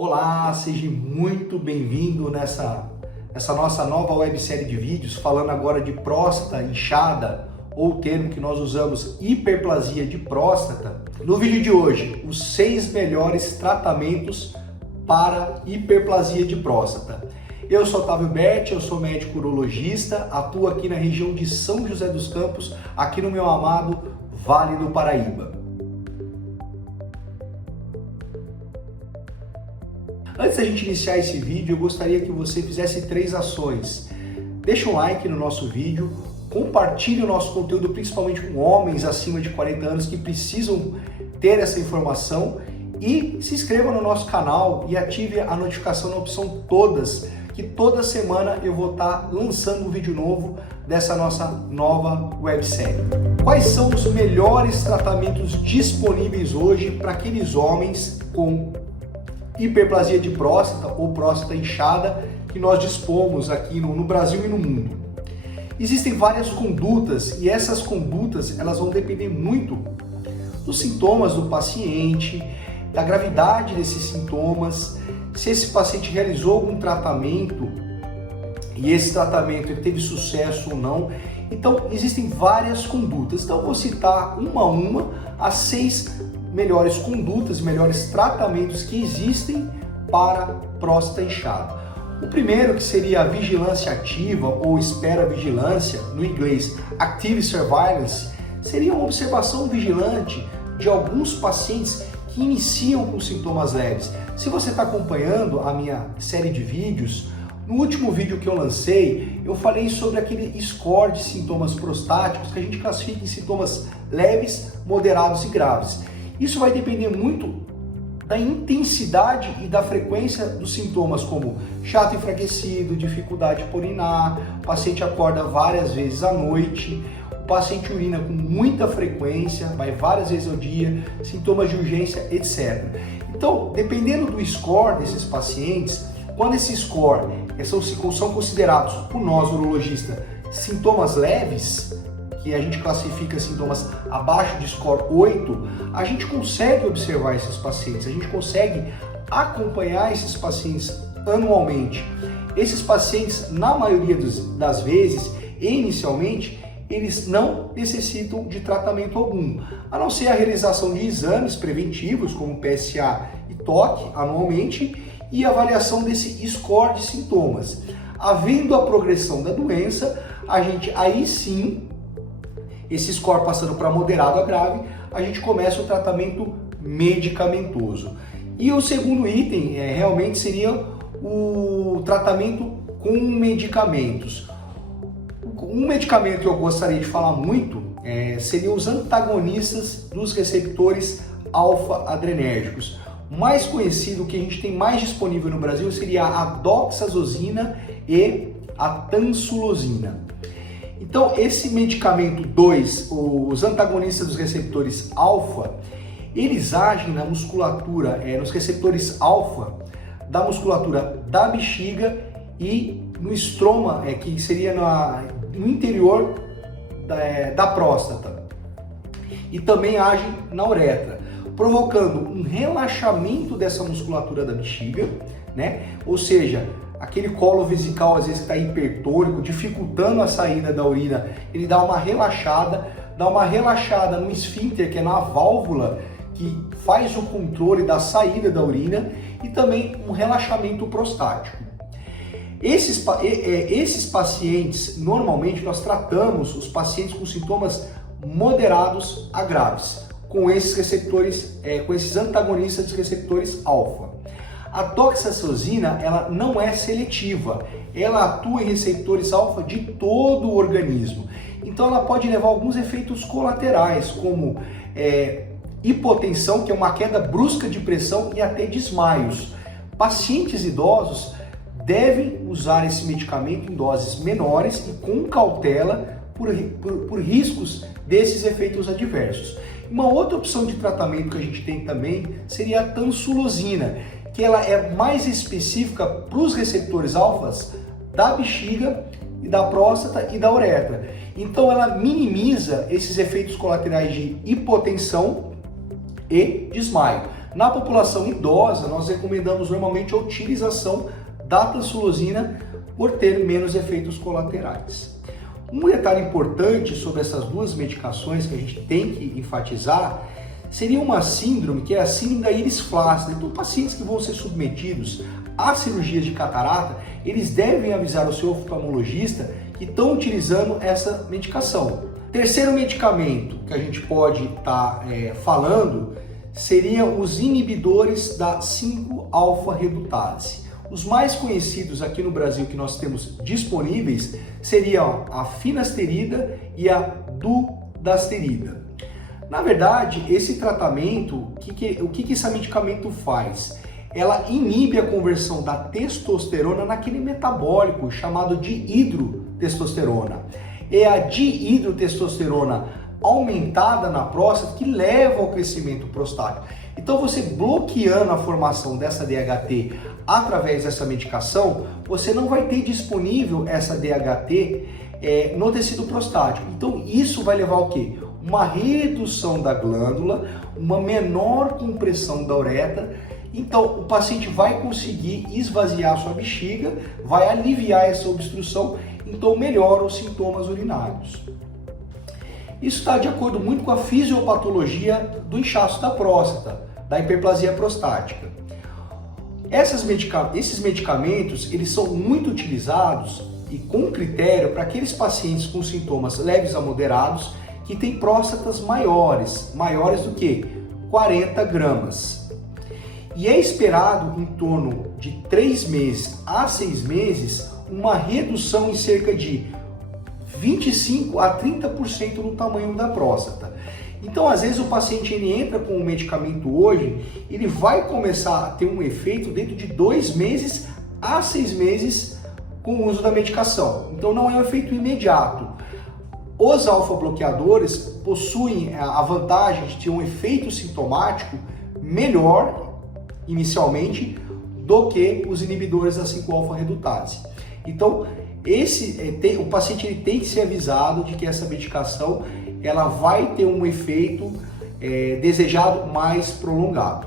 Olá, seja muito bem-vindo nessa nossa nova websérie de vídeos, falando agora de próstata inchada, ou o termo que nós usamos, hiperplasia de próstata. No vídeo de hoje, os 6 melhores tratamentos para hiperplasia de próstata. Eu sou Otávio Berti, eu sou médico urologista, atuo aqui na região de São José dos Campos, aqui no meu amado Vale do Paraíba. Antes da gente iniciar esse vídeo, eu gostaria que você fizesse 3 ações. Deixa um like no nosso vídeo, compartilhe o nosso conteúdo, principalmente com homens acima de 40 anos que precisam ter essa informação, e se inscreva no nosso canal e ative a notificação na opção todas, que toda semana eu vou estar lançando um vídeo novo dessa nossa nova websérie. Quais são os melhores tratamentos disponíveis hoje para aqueles homens com hiperplasia de próstata ou próstata inchada que nós dispomos aqui no Brasil e no mundo? Existem várias condutas e essas condutas elas vão depender muito dos sintomas do paciente, da gravidade desses sintomas, se esse paciente realizou algum tratamento e esse tratamento teve sucesso ou não. Então existem várias condutas. Então eu vou citar uma a uma as 6 melhores condutas, melhores tratamentos que existem para próstata inchada. O primeiro, que seria a vigilância ativa ou espera vigilância, no inglês Active Surveillance, seria uma observação vigilante de alguns pacientes que iniciam com sintomas leves. Se você está acompanhando a minha série de vídeos, no último vídeo que eu lancei, eu falei sobre aquele score de sintomas prostáticos que a gente classifica em sintomas leves, moderados e graves. Isso vai depender muito da intensidade e da frequência dos sintomas, como chato enfraquecido, dificuldade por urinar, o paciente acorda várias vezes à noite, o paciente urina com muita frequência, vai várias vezes ao dia, sintomas de urgência, etc. Então, dependendo do score desses pacientes, quando esse score são considerados por nós, urologistas, sintomas leves, que a gente classifica sintomas abaixo de score 8, a gente consegue observar esses pacientes, a gente consegue acompanhar esses pacientes anualmente. Esses pacientes, na maioria das vezes, inicialmente, eles não necessitam de tratamento algum, a não ser a realização de exames preventivos, como PSA e TOC, anualmente, e avaliação desse score de sintomas. Havendo a progressão da doença, a gente aí sim, esse score passando para moderado a grave, a gente começa o tratamento medicamentoso. E o segundo item realmente seria o tratamento com medicamentos. Um medicamento que eu gostaria de falar muito seriam os antagonistas dos receptores alfa-adrenérgicos. O mais conhecido, que a gente tem mais disponível no Brasil, seria a doxazosina e a tansulosina. Então, esse medicamento 2, os antagonistas dos receptores alfa, eles agem na musculatura, nos receptores alfa da musculatura da bexiga e no estroma, que seria no interior da próstata. E também agem na uretra, provocando um relaxamento dessa musculatura da bexiga, né? Ou seja, aquele colo vesical às vezes está hipertônico, dificultando a saída da urina, ele dá uma relaxada no esfíncter, que é na válvula que faz o controle da saída da urina, e também um relaxamento prostático. Esses pacientes, normalmente nós tratamos os pacientes com sintomas moderados a graves, com esses receptores, com esses antagonistas dos receptores alfa. A doxazosina, ela não é seletiva, ela atua em receptores alfa de todo o organismo. Então ela pode levar a alguns efeitos colaterais, como hipotensão, que é uma queda brusca de pressão, e até desmaios. Pacientes idosos devem usar esse medicamento em doses menores e com cautela por riscos desses efeitos adversos. Uma outra opção de tratamento que a gente tem também seria a tansulosina, que ela é mais específica para os receptores alfas da bexiga e da próstata e da uretra. Então ela minimiza esses efeitos colaterais de hipotensão e desmaio. Na população idosa, nós recomendamos normalmente a utilização da tamsulosina por ter menos efeitos colaterais. Um detalhe importante sobre essas duas medicações que a gente tem que enfatizar seria uma síndrome, que é a síndrome da íris flácida. Então, pacientes que vão ser submetidos a cirurgias de catarata, eles devem avisar o seu oftalmologista que estão utilizando essa medicação. Terceiro medicamento que a gente pode estar falando seriam os inibidores da 5-alfa-redutase. Os mais conhecidos aqui no Brasil que nós temos disponíveis seriam a finasterida e a dudasterida. Na verdade, esse tratamento, o que esse medicamento faz? Ela inibe a conversão da testosterona naquele metabólico chamado dihidrotestosterona. É a dihidrotestosterona aumentada na próstata que leva ao crescimento prostático. Então, você bloqueando a formação dessa DHT através dessa medicação, você não vai ter disponível essa DHT no tecido prostático. Então, isso vai levar ao quê? Uma redução da glândula, uma menor compressão da uretra. Então, o paciente vai conseguir esvaziar sua bexiga, vai aliviar essa obstrução, então melhora os sintomas urinários. Isso está de acordo muito com a fisiopatologia do inchaço da próstata, da hiperplasia prostática. Esses medicamentos, eles são muito utilizados e com critério para aqueles pacientes com sintomas leves a moderados que têm próstatas maiores do que 40 gramas. E é esperado em torno de 3 meses a 6 meses uma redução em cerca de 25 a 30% no tamanho da próstata. Então, às vezes, o paciente ele entra com o medicamento hoje, ele vai começar a ter um efeito dentro de 2 meses a 6 meses com o uso da medicação. Então, não é um efeito imediato. Os alfa-bloqueadores possuem a vantagem de ter um efeito sintomático melhor, inicialmente, do que os inibidores da 5-alfa-redutase. Então, o paciente ele tem que ser avisado de que essa medicação ela vai ter um efeito desejado mais prolongado.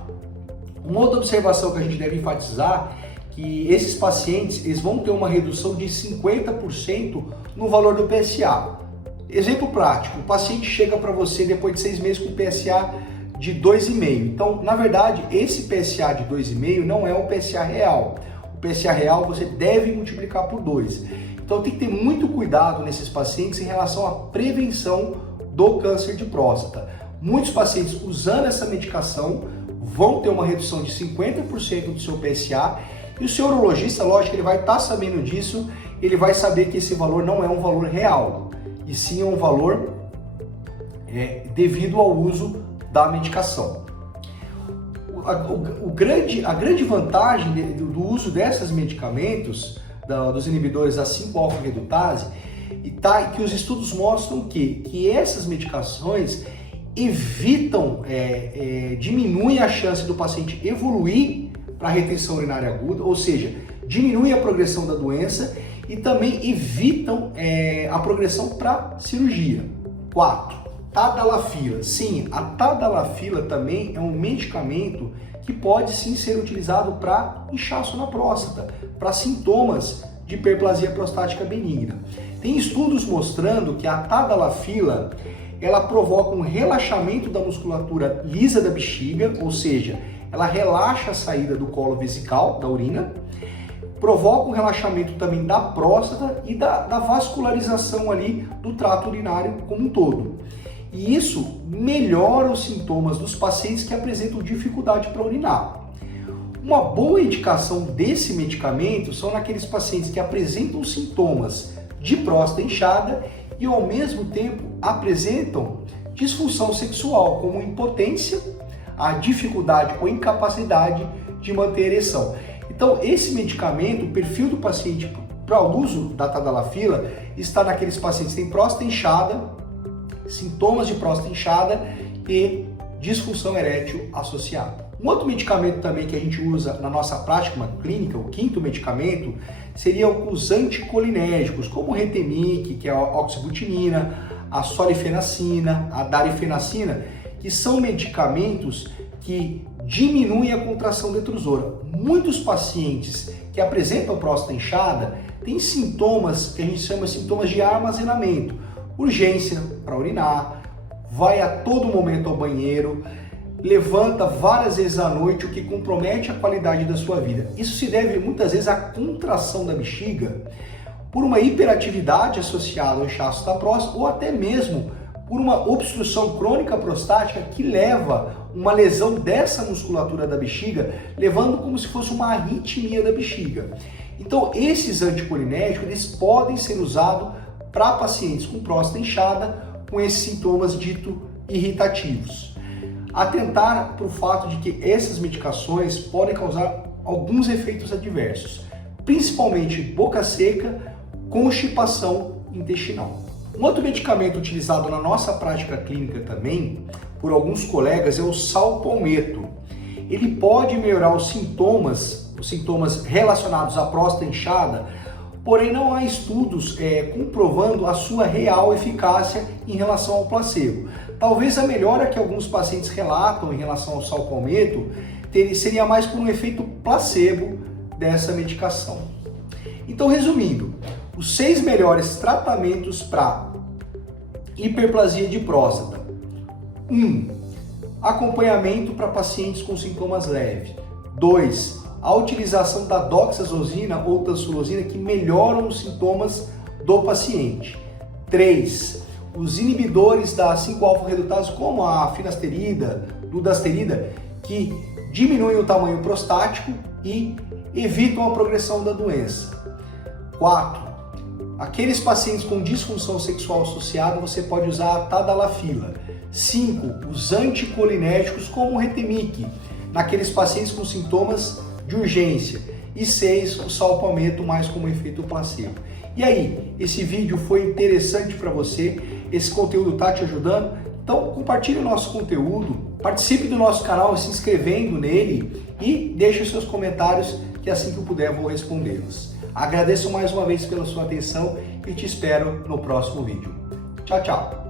Uma outra observação que a gente deve enfatizar é que esses pacientes eles vão ter uma redução de 50% no valor do PSA. Exemplo prático, o paciente chega para você depois de 6 meses com PSA de 2,5. Então, na verdade, esse PSA de 2,5 não é o PSA real. O PSA real você deve multiplicar por 2. Então, tem que ter muito cuidado nesses pacientes em relação à prevenção do câncer de próstata. Muitos pacientes usando essa medicação vão ter uma redução de 50% do seu PSA e o seu urologista, lógico, ele vai estar sabendo disso, ele vai saber que esse valor não é um valor real, e sim é um valor devido ao uso da medicação. A grande vantagem do uso desses medicamentos, dos inibidores da 5-alfa-redutase, é que os estudos mostram que essas medicações evitam, diminuem a chance do paciente evoluir para a retenção urinária aguda, ou seja, diminui a progressão da doença e também evitam a progressão para cirurgia. 4. Tadalafila. Sim, a tadalafila também é um medicamento que pode sim ser utilizado para inchaço na próstata, para sintomas de hiperplasia prostática benigna. Tem estudos mostrando que a tadalafila ela provoca um relaxamento da musculatura lisa da bexiga, ou seja, ela relaxa a saída do colo vesical, da urina, provoca um relaxamento também da próstata e da vascularização ali do trato urinário como um todo. E isso melhora os sintomas dos pacientes que apresentam dificuldade para urinar. Uma boa indicação desse medicamento são naqueles pacientes que apresentam sintomas de próstata inchada e ao mesmo tempo apresentam disfunção sexual, como impotência, a dificuldade ou incapacidade de manter a ereção. Então, esse medicamento, o perfil do paciente para o uso da tadalafila está naqueles pacientes que têm próstata inchada, sintomas de próstata inchada e disfunção erétil associada. Um outro medicamento também que a gente usa na nossa prática clínica, o 5º medicamento, seria os anticolinérgicos, como o Retemic, que é a oxabutinina, a solifenacina, a darifenacina, que são medicamentos que diminui a contração detrusora. Muitos pacientes que apresentam próstata inchada têm sintomas que a gente chama de sintomas de armazenamento. Urgência para urinar, vai a todo momento ao banheiro, levanta várias vezes à noite, o que compromete a qualidade da sua vida. Isso se deve muitas vezes à contração da bexiga, por uma hiperatividade associada ao inchaço da próstata ou até mesmo por uma obstrução crônica prostática que leva uma lesão dessa musculatura da bexiga, levando como se fosse uma arritmia da bexiga. Então, esses anticolinérgicos eles podem ser usados para pacientes com próstata inchada com esses sintomas dito irritativos. Atentar para o fato de que essas medicações podem causar alguns efeitos adversos, principalmente boca seca, constipação intestinal. Um outro medicamento utilizado na nossa prática clínica também, por alguns colegas, é o salpalmeto. Ele pode melhorar os sintomas relacionados à próstata inchada, porém não há estudos comprovando a sua real eficácia em relação ao placebo. Talvez a melhora que alguns pacientes relatam em relação ao salpalmeto seria mais por um efeito placebo dessa medicação. Então, resumindo, os 6 melhores tratamentos para hiperplasia de próstata. 1. Acompanhamento para pacientes com sintomas leves. 2. A utilização da doxazosina ou tansulosina que melhoram os sintomas do paciente. 3. Os inibidores da 5-alfa-redutase, como a finasterida, dudasterida, que diminuem o tamanho prostático e evitam a progressão da doença. 4. Aqueles pacientes com disfunção sexual associada, você pode usar a tadalafila. 5. Os anticolinérgicos como o Retemic, naqueles pacientes com sintomas de urgência. E 6. O salpalmeto, mais como efeito placebo. E aí, esse vídeo foi interessante para você? Esse conteúdo está te ajudando? Então compartilhe o nosso conteúdo, participe do nosso canal se inscrevendo nele e deixe os seus comentários que assim que eu puder eu vou respondê-los. Agradeço mais uma vez pela sua atenção e te espero no próximo vídeo. Tchau, tchau!